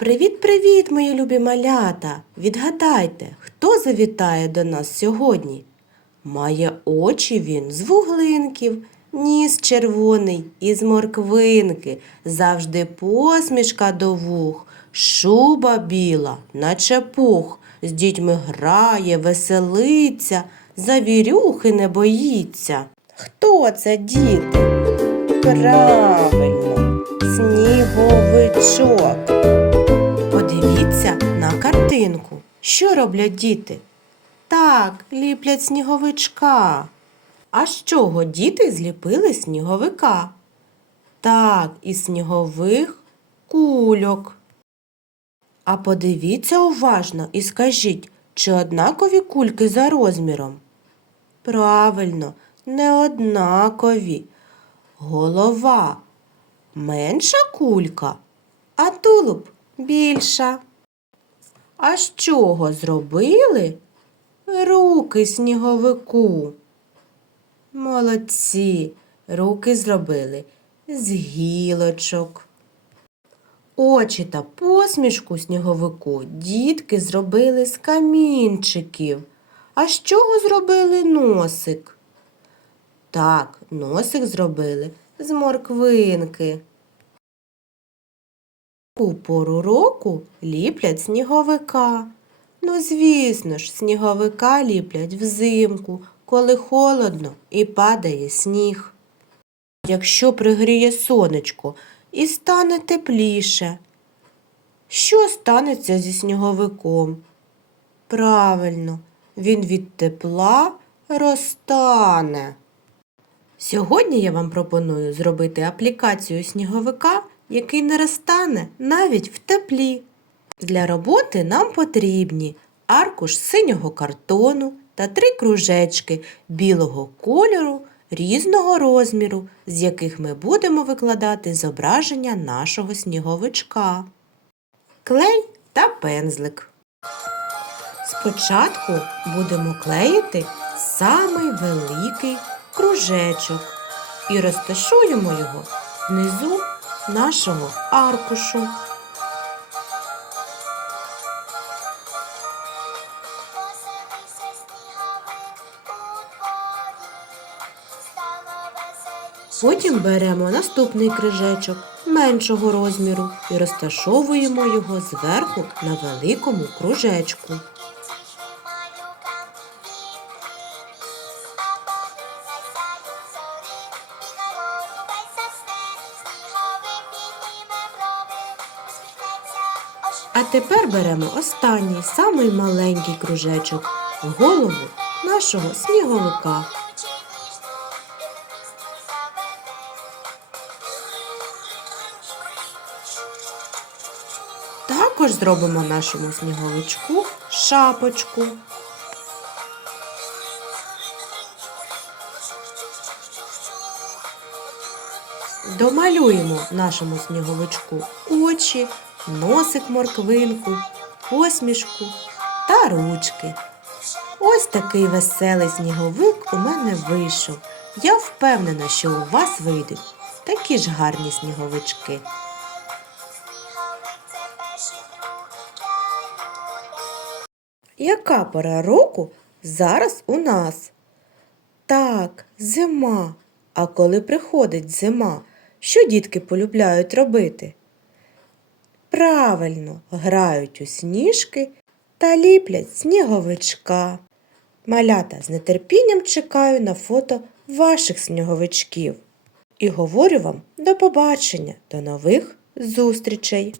Привіт-привіт, мої любі малята! Відгадайте, хто завітає до нас сьогодні? Має очі він з вуглинків, ніс червоний із морквинки, завжди посмішка до вух, шуба біла, наче пух, з дітьми грає, веселиться, завірюхи не боїться. Хто це, діти? Правильно, сніговичок. Подивіться. Що роблять діти? Так, ліплять сніговичка. А з чого діти зліпили сніговика? Так, із снігових кульок. А подивіться уважно і скажіть, чи однакові кульки за розміром? Правильно, не однакові. Голова менша кулька, а тулуб більша. А з чого зробили руки сніговику? Молодці, руки зробили з гілочок. Очі та посмішку сніговику дітки зробили з камінчиків. А з чого зробили носик? Так, носик зробили з морквинки. У пору року ліплять сніговика. Ну, звісно ж, сніговика ліплять взимку, коли холодно і падає сніг. Якщо пригріє сонечко і стане тепліше, що станеться зі сніговиком? Правильно, він від тепла розтане. Сьогодні я вам пропоную зробити аплікацію сніговика, який не розтане навіть в теплі. Для роботи нам потрібні аркуш синього картону та три кружечки білого кольору різного розміру, з яких ми будемо викладати зображення нашого сніговичка. Клей та пензлик. Спочатку будемо клеїти самий великий кружечок і розташуємо його внизу нашого аркушу. Потім беремо наступний крижечок меншого розміру і розташовуємо його зверху на великому кружечку. А тепер беремо останній, самий маленький кружечок голову нашого сніговика. Також зробимо нашому сніговичку шапочку. Домалюємо нашому сніговичку очі, носик морквинку, посмішку та ручки. Ось такий веселий сніговик у мене вийшов. Я впевнена, що у вас вийдуть такі ж гарні сніговички. Яка пора року зараз у нас? Так, зима. А коли приходить зима, що дітки полюбляють робити? Правильно, грають у сніжки та ліплять сніговичка. Малята з нетерпінням чекаю на фото ваших сніговичків. І говорю вам до побачення, до нових зустрічей!